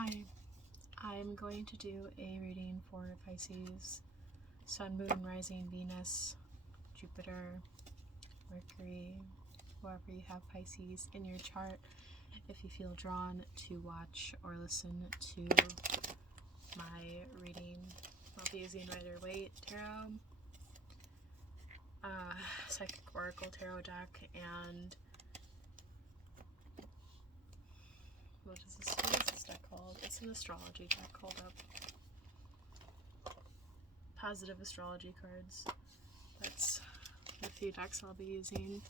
Hi, I'm going to do a reading for Pisces, Sun, Moon, Rising, Venus, Jupiter, Mercury, whoever you have Pisces in your chart. If you feel drawn to watch or listen to my reading, I'll be using Rider-Waite Tarot, Psychic Oracle Tarot deck, and what is this deck called? It's an astrology deck. Hold up. Positive astrology cards. That's the few decks I'll be using.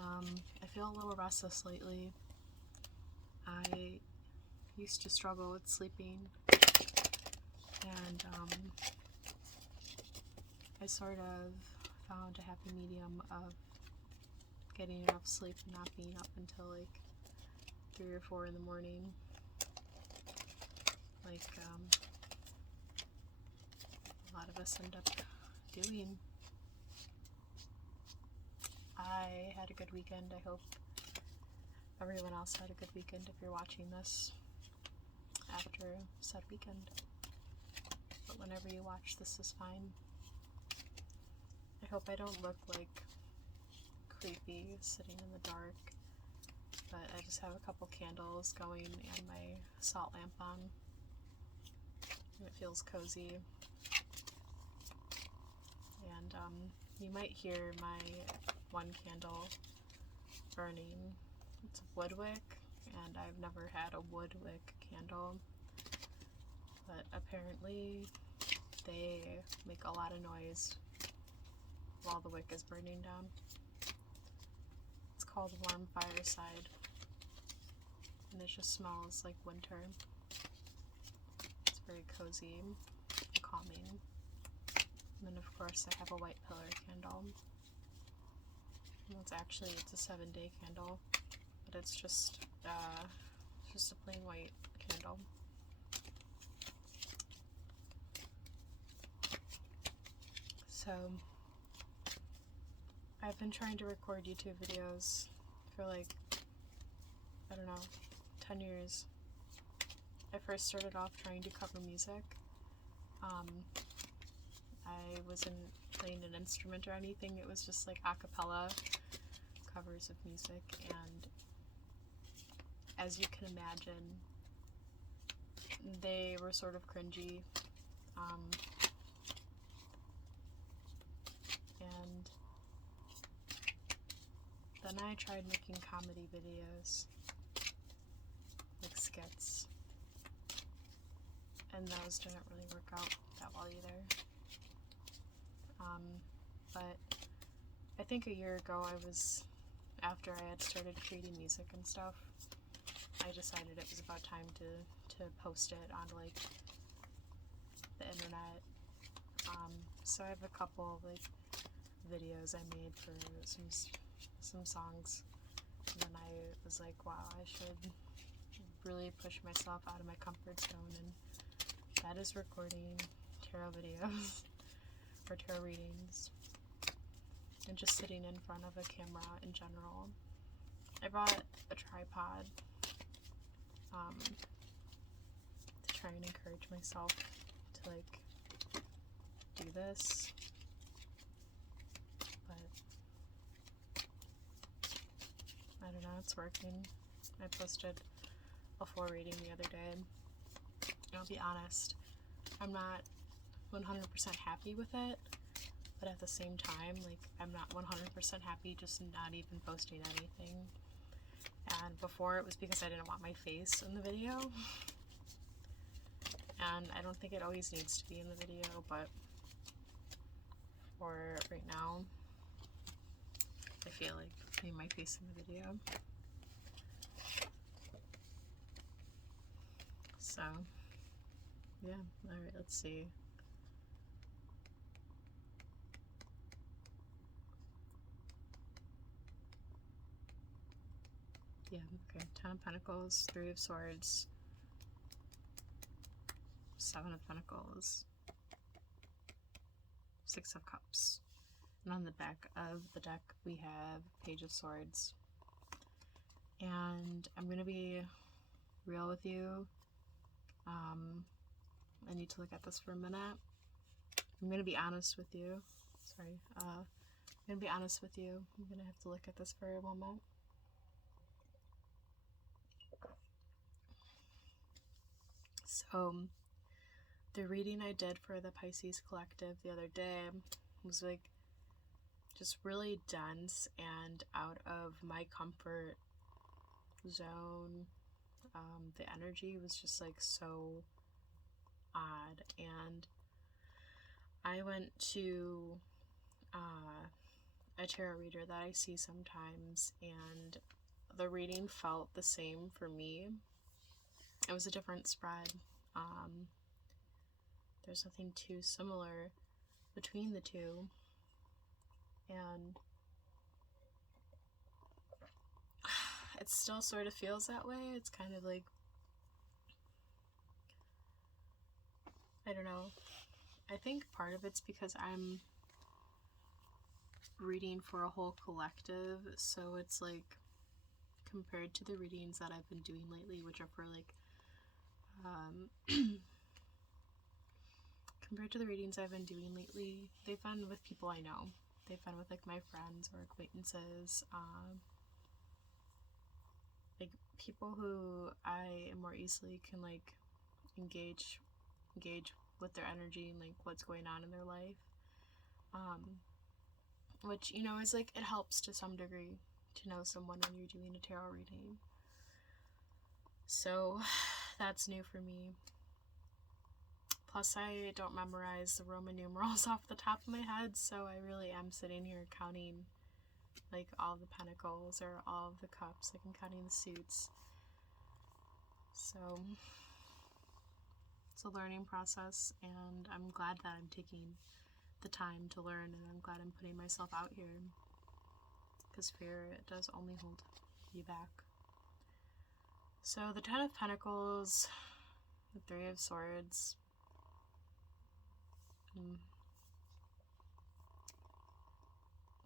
I feel a little restless lately. I used to struggle with sleeping, and I sort of found a happy medium of getting enough sleep and not being up until like 3 or 4 in the morning, like a lot of us end up doing. I had a good weekend. I hope everyone else had a good weekend if you're watching this after said weekend. But whenever you watch this is fine. I hope I don't look like creepy sitting in the dark, but I just have a couple candles going and my salt lamp on, and it feels cozy. And you might hear my one candle burning. It's a wood wick, and I've never had a wood wick candle, but apparently they make a lot of noise while the wick is burning down. It's called Warm Fireside, and it just smells like winter. It's very cozy and calming. And then of course I have a white pillar candle. And it's a 7-day candle, but it's just a plain white candle. So I've been trying to record YouTube videos for like, I don't know, 10 years. I first started off trying to cover music. I wasn't playing an instrument or anything, it was just like a cappella covers of music, and as you can imagine, they were sort of cringy. And then I tried making comedy videos, like skits, and those didn't really work out that well either. But I think a year ago after I had started creating music and stuff, I decided it was about time to post it on like the internet. So I have a couple like videos I made for some songs, and then I was like, wow, I should really push myself out of my comfort zone, and that is recording tarot videos or tarot readings and just sitting in front of a camera in general. I brought a tripod to try and encourage myself to like do this, but I don't know, it's working. I posted a 4 reading the other day, and I'll be honest, I'm not 100% happy with it, but at the same time, like, I'm not 100% happy just not even posting anything. And before it was because I didn't want my face in the video, and I don't think it always needs to be in the video, but for right now, I feel like putting my face in the video. So, yeah, alright, let's see. Yeah, okay, 10 of Pentacles, 3 of Swords, 7 of Pentacles, 6 of Cups. And on the back of the deck, we have Page of Swords. And I'm going to be real with you. I need to look at this for a minute. I'm going to be honest with you. Sorry. I'm going to be honest with you. I'm going to have to look at this for a moment. So, the reading I did for the Pisces Collective the other day was like just really dense and out of my comfort zone. The energy was just like so odd, and I went to a tarot reader that I see sometimes, and the reading felt the same for me. It was a different spread. There's nothing too similar between the two, and it still sort of feels that way. It's kind of like, I don't know. I think part of it's because I'm reading for a whole collective, so it's like compared to the readings that I've been doing lately, which are for like compared to the readings I've been doing lately, they've been with people I know. They've been with like my friends or acquaintances, like people who I more easily can like engage with their energy and like what's going on in their life, which, you know, is like, it helps to some degree to know someone when you're doing a tarot reading. So that's new for me. Plus, I don't memorize the Roman numerals off the top of my head, so I really am sitting here counting like all the pentacles or all of the cups. Like, I'm counting the suits. So it's a learning process, and I'm glad that I'm taking the time to learn, and I'm glad I'm putting myself out here, because fear, it does only hold you back. So the Ten of Pentacles, the Three of Swords,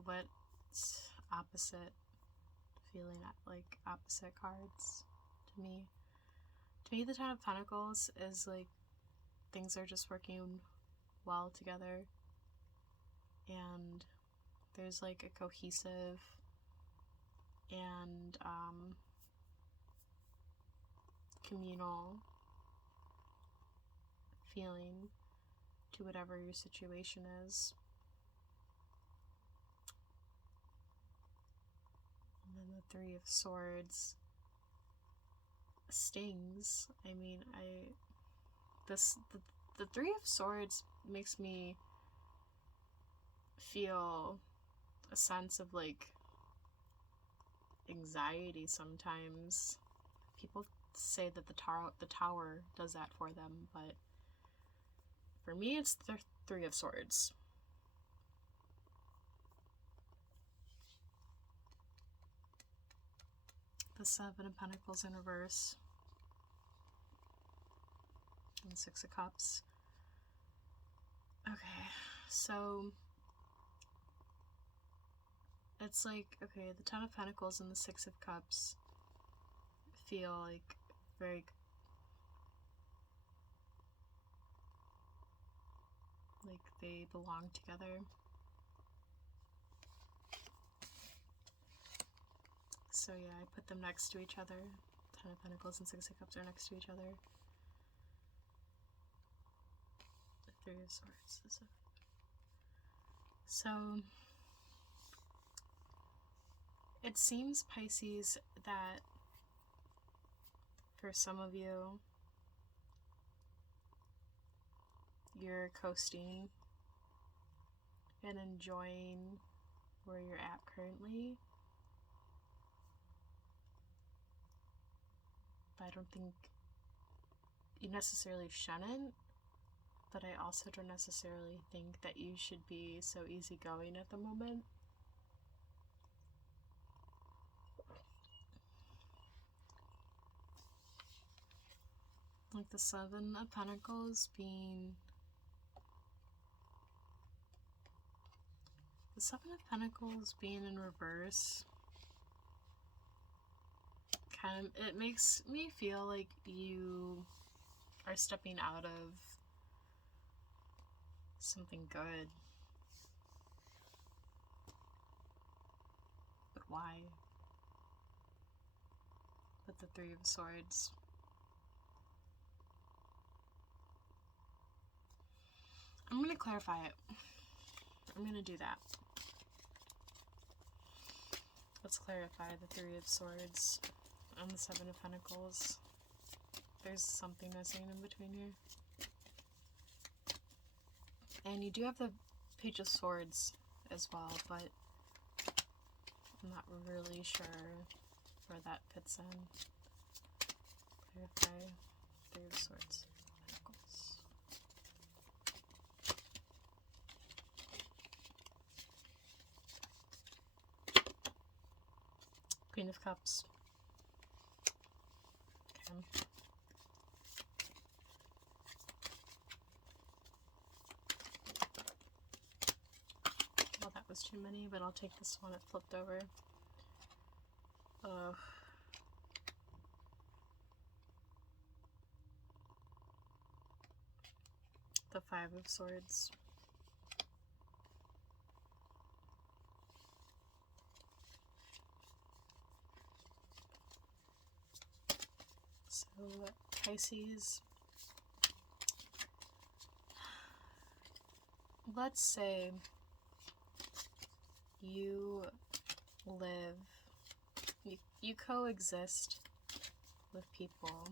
what's opposite feeling, like opposite cards to me? To me, the Ten of Pentacles is like things are just working well together, and there's like a cohesive and communal feeling to whatever your situation is. And then the Three of Swords stings. I mean, the Three of Swords makes me feel a sense of like anxiety sometimes. People say that the tower does that for them, but for me, it's the Three of Swords. The Seven of Pentacles in reverse. And the Six of Cups. Okay, so it's like, okay, the Ten of Pentacles and the Six of Cups feel like very, like they belong together. So yeah, I put them next to each other. Ten of Pentacles and Six of Cups are next to each other. The Three of Swords. So it seems, Pisces, that for some of you, you're coasting and enjoying where you're at currently. But I don't think you necessarily shouldn't, but I also don't necessarily think that you should be so easygoing at the moment. Like the Seven of Pentacles being... The Seven of Pentacles being in reverse kind It makes me feel like you are stepping out of something good. But why? With the Three of Swords. I'm going to clarify it. I'm going to do that. Let's clarify the Three of Swords and the Seven of Pentacles. There's something missing in between here. And you do have the Page of Swords as well, but I'm not really sure where that fits in. Clarify Three of Swords. Pentacles. Queen of Cups. Okay. Well, that was too many, but I'll take this one. It flipped over. The Five of Swords. So, Pisces, let's say you live, you coexist with people.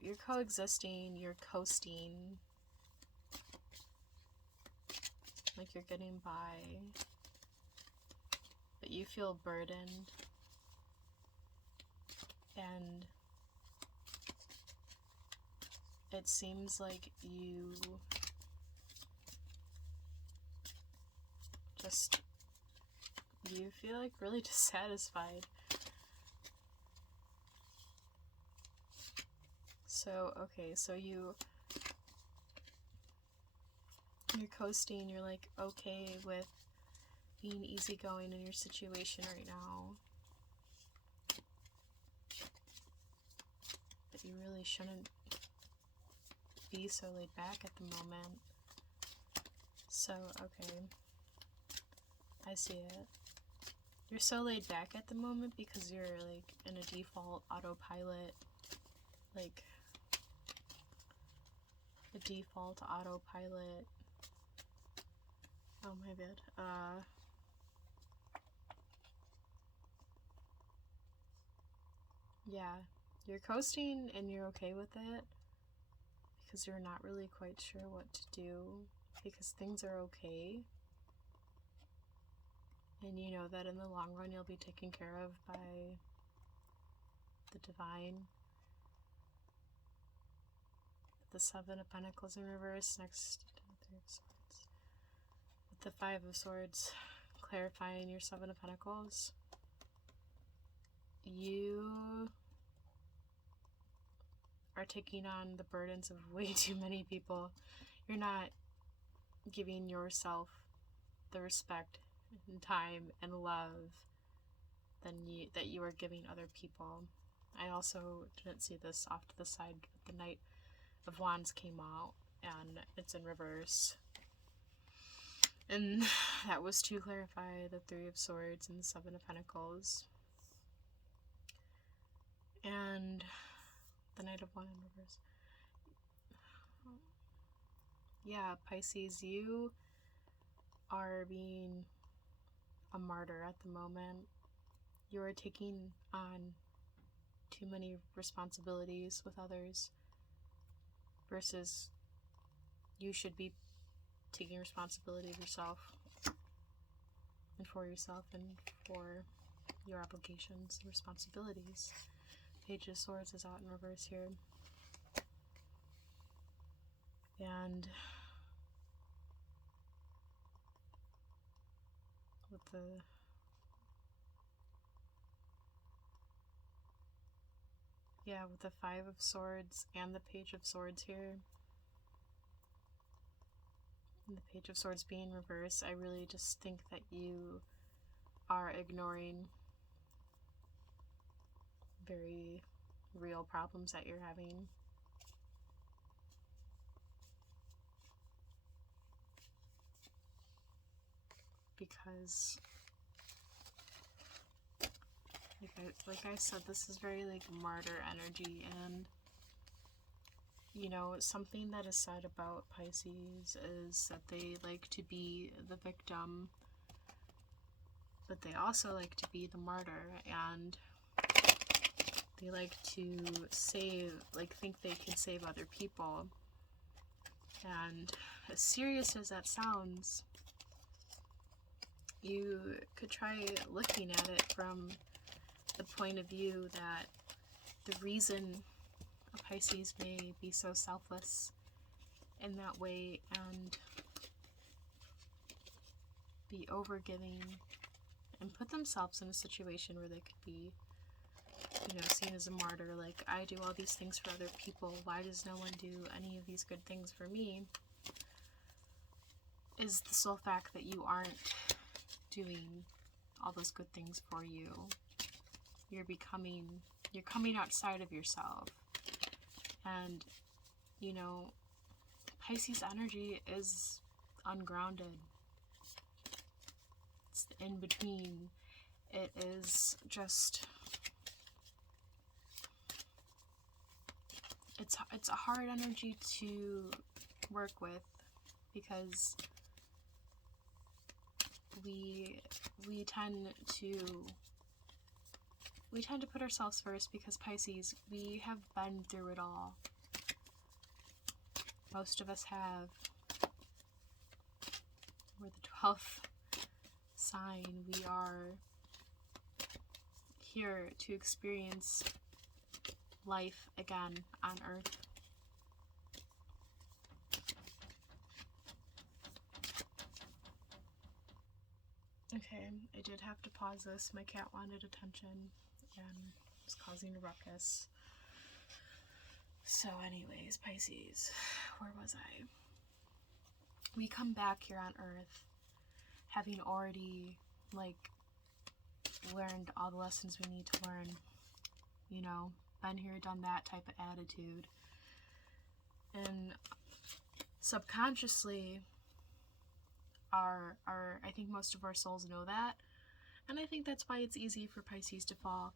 You're coexisting, you're coasting, like you're getting by, but you feel burdened. And it seems like you feel like really dissatisfied. So, okay, so you're coasting, you're like okay with being easygoing in your situation right now. But you really shouldn't be so laid back at the moment. So, okay. I see it. You're so laid back at the moment because you're like in a default autopilot, like a default autopilot. Oh my bad. Yeah, you're coasting and you're okay with it because you're not really quite sure what to do because things are okay. And you know that in the long run you'll be taken care of by the divine. The Seven of Pentacles in reverse next to the Three of Swords. With the Five of Swords clarifying your Seven of Pentacles. You are taking on the burdens of way too many people. You're not giving yourself the respect and time and love that you are giving other people. I also didn't see this off to the side, but the Knight of Wands came out and it's in reverse. And that was to clarify the Three of Swords and the Seven of Pentacles. And the Knight of Wands in reverse. Yeah, Pisces, you are being a martyr at the moment. You are taking on too many responsibilities with others versus you should be taking responsibility of yourself and for yourself and for your obligations and responsibilities. Page of Swords is out in reverse here. And with the Five of Swords and the Page of Swords here, and the Page of Swords being reversed, I really just think that you are ignoring very real problems that you're having. Because like I said, this is very like martyr energy, and you know, something that is said about Pisces is that they like to be the victim, but they also like to be the martyr, and they like to save, like think they can save other people. And as serious as that sounds, you could try looking at it from the point of view that the reason a Pisces may be so selfless in that way and be overgiving and put themselves in a situation where they could be, you know, seen as a martyr, like, I do all these things for other people, why does no one do any of these good things for me, is the sole fact that you aren't doing all those good things for you. You're coming outside of yourself. And, you know, Pisces energy is ungrounded. It's the in-between. It is just, it's a hard energy to work with, because we tend to put ourselves first, because Pisces, we have been through it all. Most of us have. We're the 12th sign. We are here to experience life again on Earth. Okay, I did have to pause this. My cat wanted attention and was causing a ruckus. So anyways, Pisces, where was I? We come back here on Earth having already, like, learned all the lessons we need to learn. You know, been here, done that type of attitude. And subconsciously, I think most of our souls know that, and I think that's why it's easy for Pisces to fall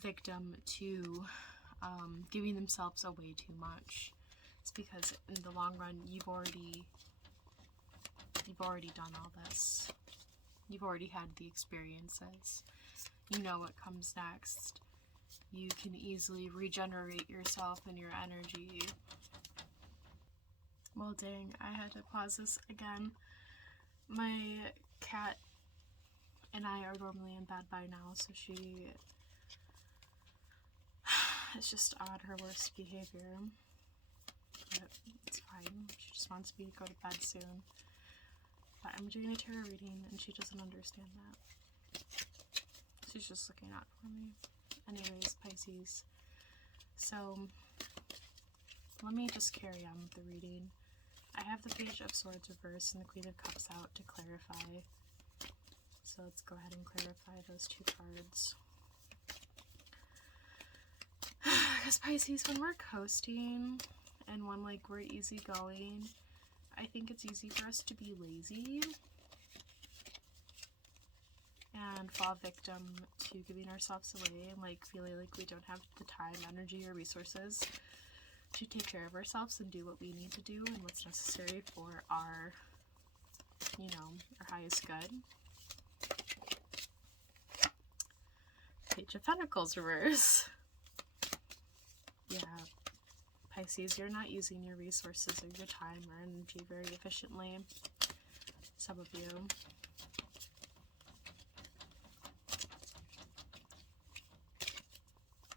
victim to giving themselves away too much. It's because in the long run, you've already done all this. You've already had the experiences. You know what comes next. You can easily regenerate yourself and your energy. Well, dang, I had to pause this again. My cat and I are normally in bed by now, so she is just on her worst behavior. But it's fine. She just wants me to go to bed soon. But I'm doing a tarot reading and she doesn't understand that. She's just looking out for me. Anyways, Pisces. So, let me just carry on with the reading. I have the Page of Swords reversed and the Queen of Cups out to clarify. So let's go ahead and clarify those two cards. Because Pisces, when we're coasting and when like we're easygoing, I think it's easy for us to be lazy and fall victim to giving ourselves away and like feeling like we don't have the time, energy, or resources to take care of ourselves and do what we need to do and what's necessary for our, you know, our highest good. Page of Pentacles reverse. Yeah, Pisces, you're not using your resources or your time or energy very efficiently. Some of you.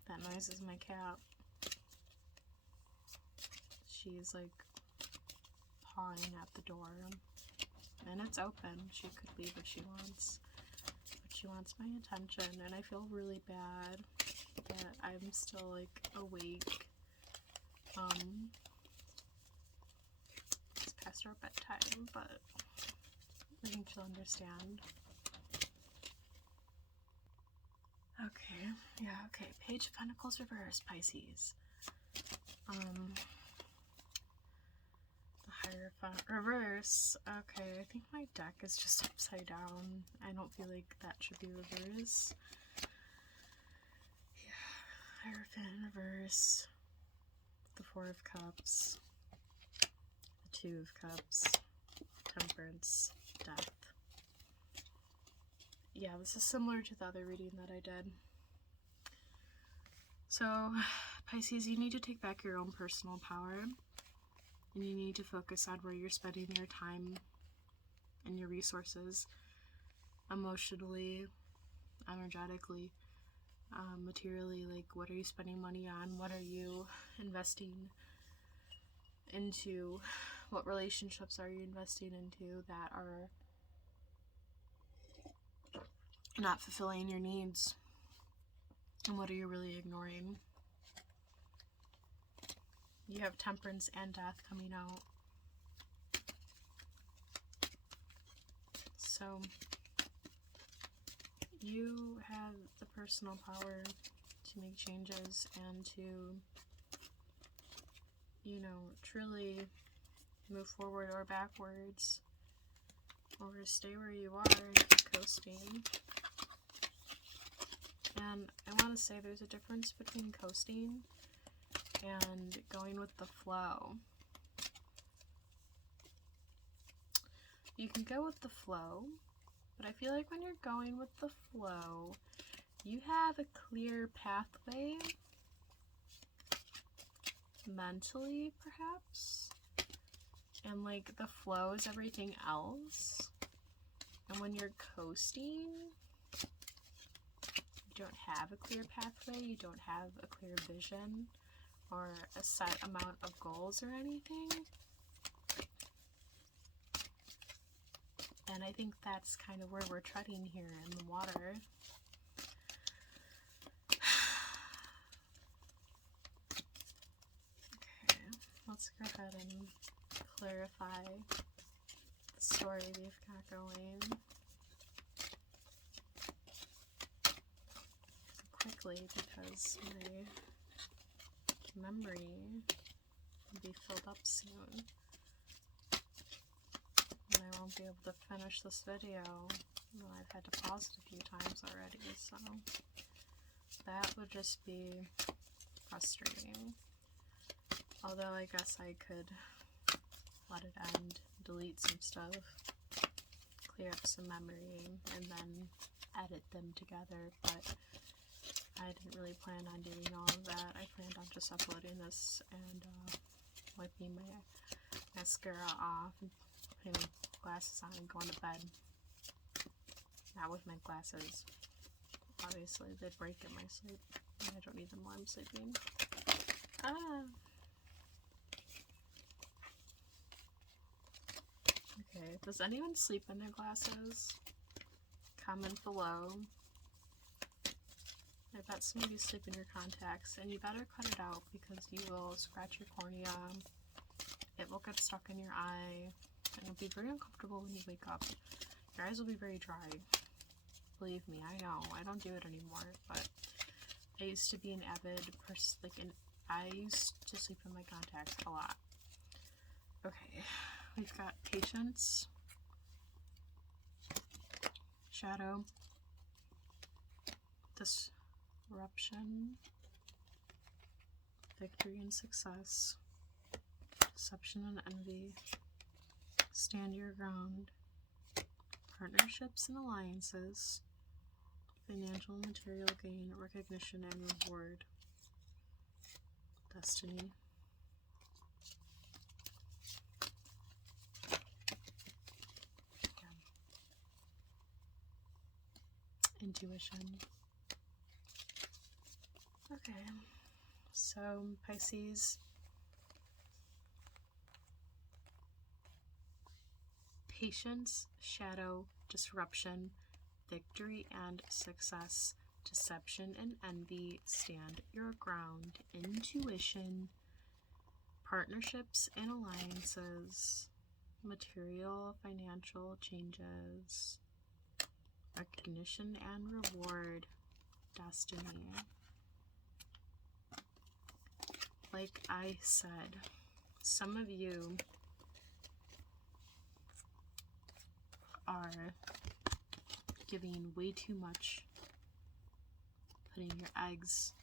That noise is my cat. She's like pawing at the door and it's open. She could leave if she wants, but she wants my attention and I feel really bad that I'm still like awake. It's past our bedtime, but I think she'll understand. Okay, yeah, okay. Page of Pentacles reverse, Pisces. The Hierophant reverse. Okay, I think my deck is just upside down. I don't feel like that should be reverse. Yeah, Hierophant reverse. The Four of Cups. The Two of Cups. Temperance. Death. Yeah, this is similar to the other reading that I did. So, Pisces, you need to take back your own personal power. And you need to focus on where you're spending your time and your resources. Emotionally, energetically, materially. Like, what are you spending money on? What are you investing into? What relationships are you investing into that are not fulfilling your needs? And what are you really ignoring? You have Temperance and Death coming out. So you have the personal power to make changes and to, you know, truly move forward or backwards, or stay where you are and keep coasting. And I want to say there's a difference between coasting and going with the flow. You can go with the flow, but I feel like when you're going with the flow, you have a clear pathway, mentally perhaps, and like the flow is everything else. And when you're coasting, you don't have a clear pathway, you don't have a clear vision or a set amount of goals or anything. And I think that's kind of where we're treading here in the water. Okay, let's go ahead and clarify the story we've got going quickly because my memory will be filled up soon. And I won't be able to finish this video. Well, I've had to pause it a few times already, so that would just be frustrating. Although I guess I could let it end, delete some stuff, clear up some memory, and then edit them together, but I didn't really plan on doing all of that. I planned on just uploading this and wiping my mascara off, putting my glasses on and going to bed. Not with my glasses. Obviously, they'd break in my sleep. I don't need them while I'm sleeping. Okay, does anyone sleep in their glasses? Comment below. I bet some of you sleep in your contacts, and you better cut it out because you will scratch your cornea. It will get stuck in your eye, and it'll be very uncomfortable when you wake up. Your eyes will be very dry. Believe me, I know. I don't do it anymore, but I used to be an avid person. I used to sleep in my contacts a lot. Okay, we've got Patience, Shadow, Disruption, Victory and Success, Deception and Envy, Stand Your Ground, Partnerships and Alliances, Financial and Material Gain, Recognition and Reward, Destiny, Intuition. Okay, so Pisces, Patience, Shadow, Disruption, Victory and Success, Deception and Envy, Stand Your Ground, Intuition, Partnerships and Alliances, Material, Financial Changes, Recognition and Reward, destiny. Like I said, some of you are giving way too much, putting your eggs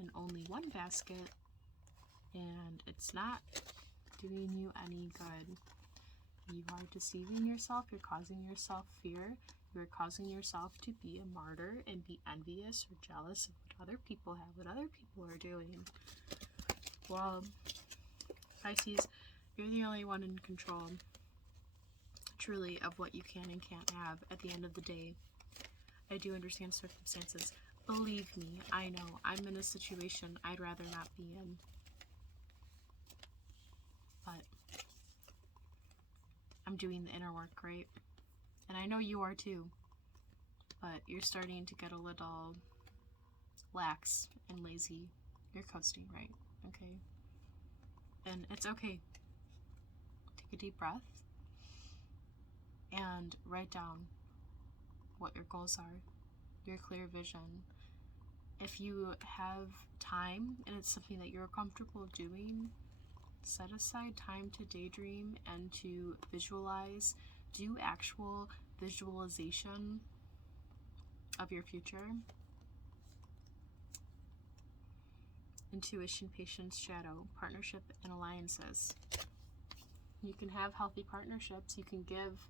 in only one basket, and it's not doing you any good. You are deceiving yourself, you're causing yourself fear, you're causing yourself to be a martyr and be envious or jealous of what other people have, what other people are doing. Well, Pisces, you're the only one in control, truly, of what you can and can't have at the end of the day. I do understand circumstances. Believe me, I know. I'm in a situation I'd rather not be in. But I'm doing the inner work, right? And I know you are too. But you're starting to get a little lax and lazy. You're coasting, right? Okay? And it's okay. Take a deep breath and write down what your goals are, your clear vision. If you have time and it's something that you're comfortable doing, set aside time to daydream and to visualize. Do actual visualization of your future. Intuition, patience, shadow, partnership, and alliances. You can have healthy partnerships. You can give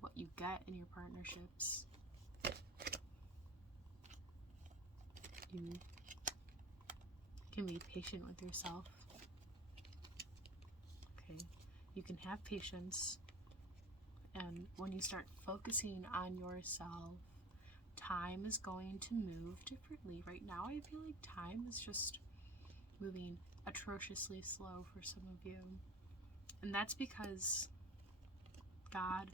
what you get in your partnerships. You can be patient with yourself. Okay, you can have patience, and when you start focusing on yourself, time is going to move differently. Right now, I feel like time is just moving atrociously slow for some of you. And that's because God,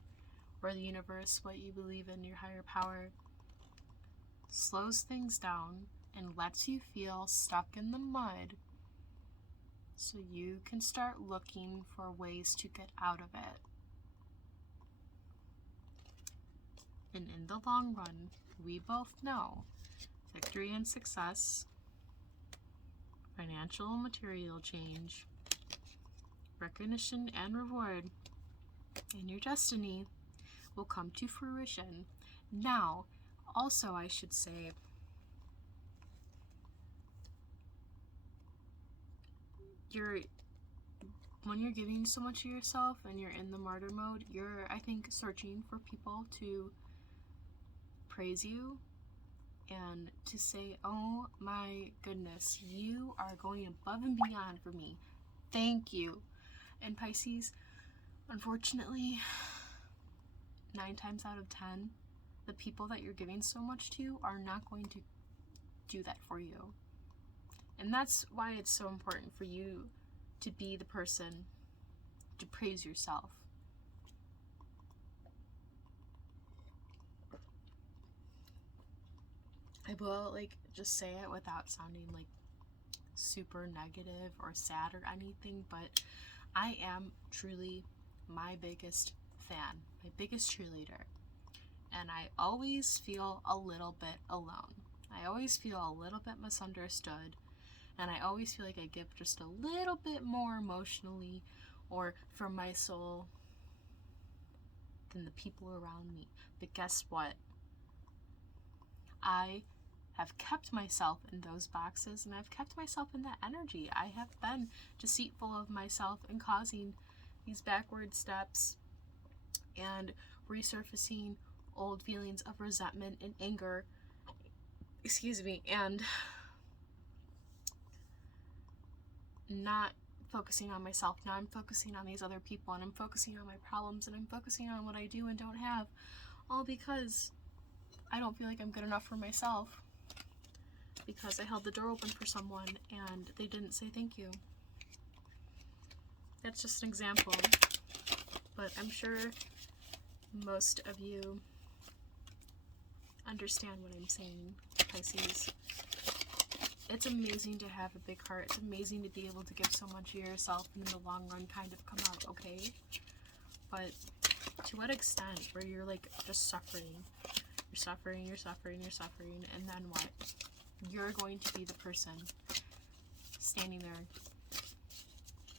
or the universe, what you believe in, your higher power, slows things down and lets you feel stuck in the mud so you can start looking for ways to get out of it. And in the long run, we both know victory and success, financial and material change, recognition and reward, and your destiny will come to fruition. Now, also I should say, when you're giving so much of yourself and you're in the martyr mode, you're, I think, searching for people to praise you and to say, oh my goodness, you are going above and beyond for me. Thank you. And Pisces, unfortunately, 9 times out of 10, the people that you're giving so much to are not going to do that for you. And that's why it's so important for you to be the person to praise yourself. I will just say it without sounding super negative or sad or anything, but I am truly my biggest fan, my biggest cheerleader. And I always feel a little bit alone. I always feel a little bit misunderstood. And I always feel like I give just a little bit more emotionally or from my soul than the people around me. But guess what? I have kept myself in those boxes, and I've kept myself in that energy. I have been deceitful of myself and causing these backward steps and resurfacing old feelings of resentment and anger, and not focusing on myself. Now I'm focusing on these other people, and I'm focusing on my problems, and I'm focusing on what I do and don't have, all because I don't feel like I'm good enough for myself, because I held the door open for someone and they didn't say thank you. That's just an example, but I'm sure most of you understand what I'm saying, Pisces. It's amazing to have a big heart. It's amazing to be able to give so much of yourself and in the long run kind of come out okay. But to what extent where you're just suffering? You're suffering, you're suffering, you're suffering, and then what? You're going to be the person standing there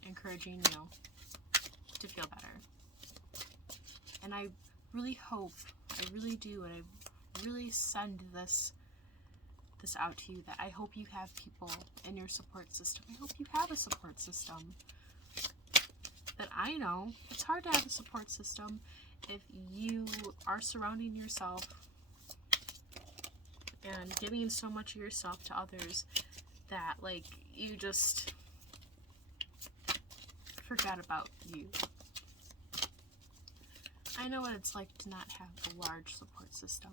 encouraging you to feel better. And I really hope, I really do, and I really send this out to you, that I hope you have people in your support system. I hope you have a support system. But I know it's hard to have a support system if you are surrounding yourself and giving so much of yourself to others that, like, you just forget about you. I know what it's like to not have a large support system,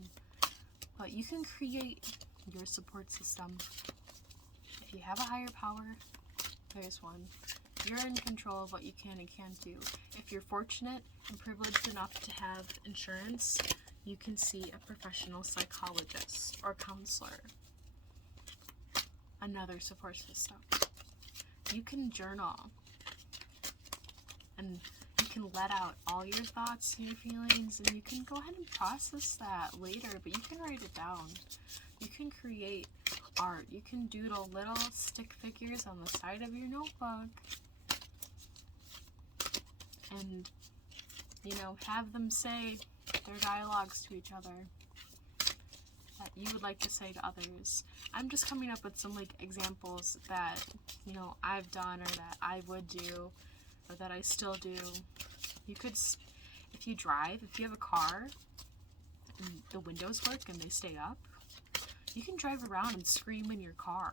but you can create your support system. If you have a higher power, there's one. You're in control of what you can and can't do. If you're fortunate and privileged enough to have insurance, you can see a professional psychologist or counselor. Another support system. You can journal, and you can let out all your thoughts and your feelings, and you can go ahead and process that later, but you can write it down. You can create art. You can doodle little stick figures on the side of your notebook and, you know, have them say their dialogues to each other that you would like to say to others. I'm just coming up with some, like, examples that, you know, I've done, or that I would do, or that I still do. You could, if you drive, if you have a car and the windows work and they stay up, you can drive around and scream in your car.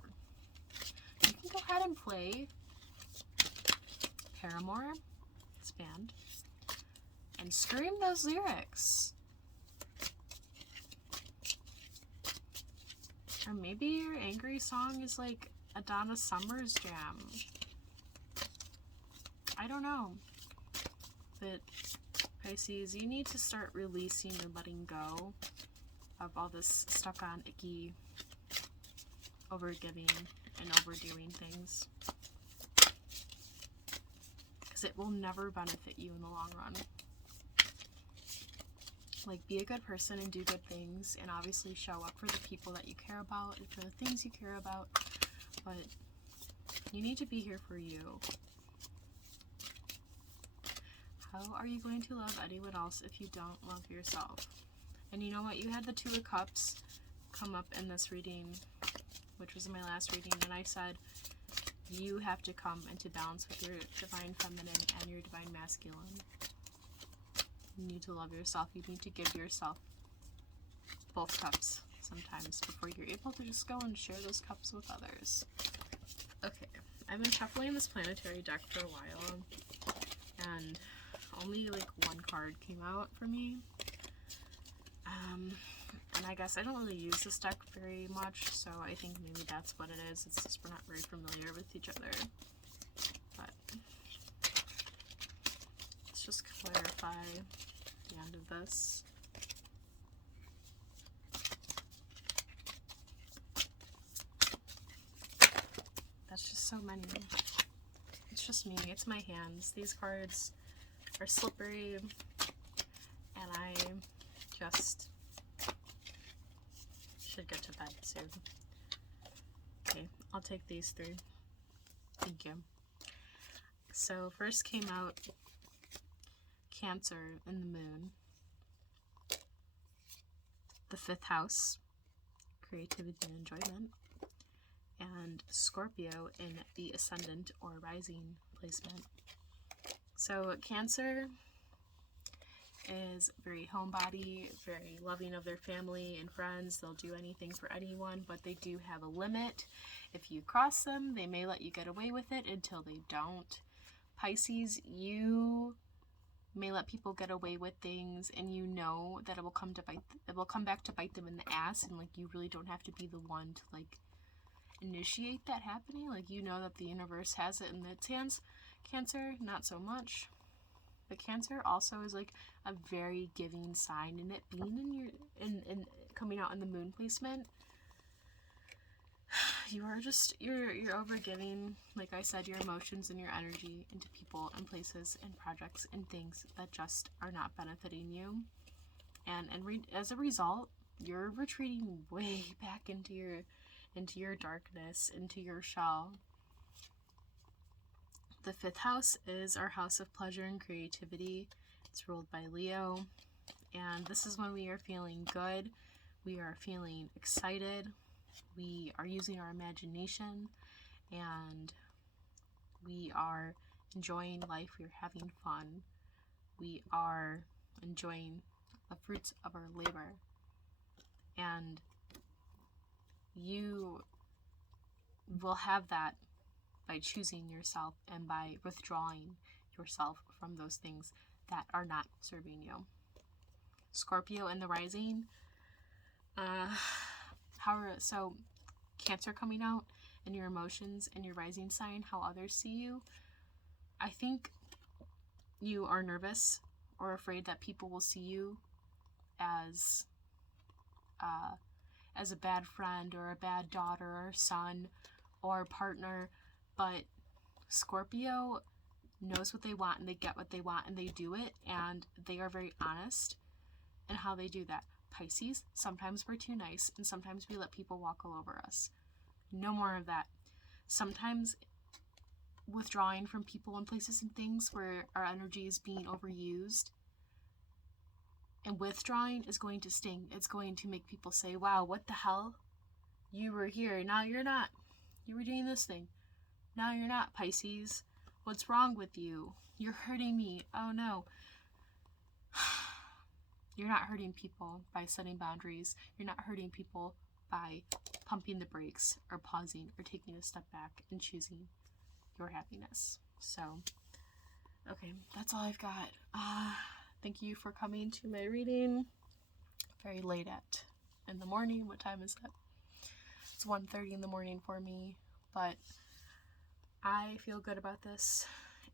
You can go ahead and play Paramore, this band, and scream those lyrics. Or maybe your angry song is like a Donna Summers jam. I don't know. But Pisces, you need to start releasing and letting go of all this stuck on icky overgiving and overdoing things. Because it will never benefit you in the long run. Like, be a good person and do good things, and obviously show up for the people that you care about and for the things you care about, but you need to be here for you. How are you going to love anyone else if you don't love yourself? And you know what? You had the Two of Cups come up in this reading, which was my last reading, and I said you have to come into balance with your divine feminine and your divine masculine. You need to love yourself. You need to give yourself both cups sometimes before you're able to just go and share those cups with others. Okay, I've been shuffling this planetary deck for a while, and only like one card came out for me. And I guess I don't really use this deck very much, so I think maybe that's what it is. It's just we're not very familiar with each other. But let's just clarify the end of this. That's just so many. It's just me. It's my hands. These cards are slippery, and I just should get to bed soon. Okay, I'll take these three. Thank you. So first came out Cancer in the moon, the 5th house, creativity and enjoyment, and Scorpio in the ascendant or rising placement. So Cancer is very homebody, very loving of their family and friends. They'll do anything for anyone, but they do have a limit. If you cross them, they may let you get away with it until they don't. Pisces, you may let people get away with things, and you know that it will come back to bite them in the ass, and like you really don't have to be the one to like initiate that happening. Like, you know that the universe has it in its hands. Cancer, not so much. But Cancer also is like a very giving sign, and it being in your in coming out in the moon placement, you're over giving, like I said, your emotions and your energy into people and places and projects and things that just are not benefiting you, and as a result, you're retreating way back into your darkness, into your shell. The 5th house is our house of pleasure and creativity. It's ruled by Leo, and this is when we are feeling good, we are feeling excited, we are using our imagination, and we are enjoying life, we are having fun, we are enjoying the fruits of our labor. And you will have that by choosing yourself and by withdrawing yourself from those things that are not serving you. Scorpio and the rising. So Cancer coming out and your emotions and your rising sign, how others see you. I think you are nervous or afraid that people will see you as a bad friend or a bad daughter or son or partner, but Scorpio knows what they want and they get what they want and they do it, and they are very honest in how they do that. Pisces, sometimes we're too nice and sometimes we let people walk all over us. No more of that. Sometimes withdrawing from people and places and things where our energy is being overused and withdrawing is going to sting. It's going to make people say, wow, what the hell? You were here, now you're not. You were doing this thing. Now you're not, Pisces. What's wrong with you? You're hurting me. Oh no. You're not hurting people by setting boundaries. You're not hurting people by pumping the brakes or pausing or taking a step back and choosing your happiness. So, okay, that's all I've got. Thank you for coming to my reading. Very late in the morning. What time is it? It's 1:30 in the morning for me, but I feel good about this,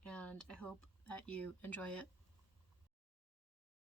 and I hope that you enjoy it.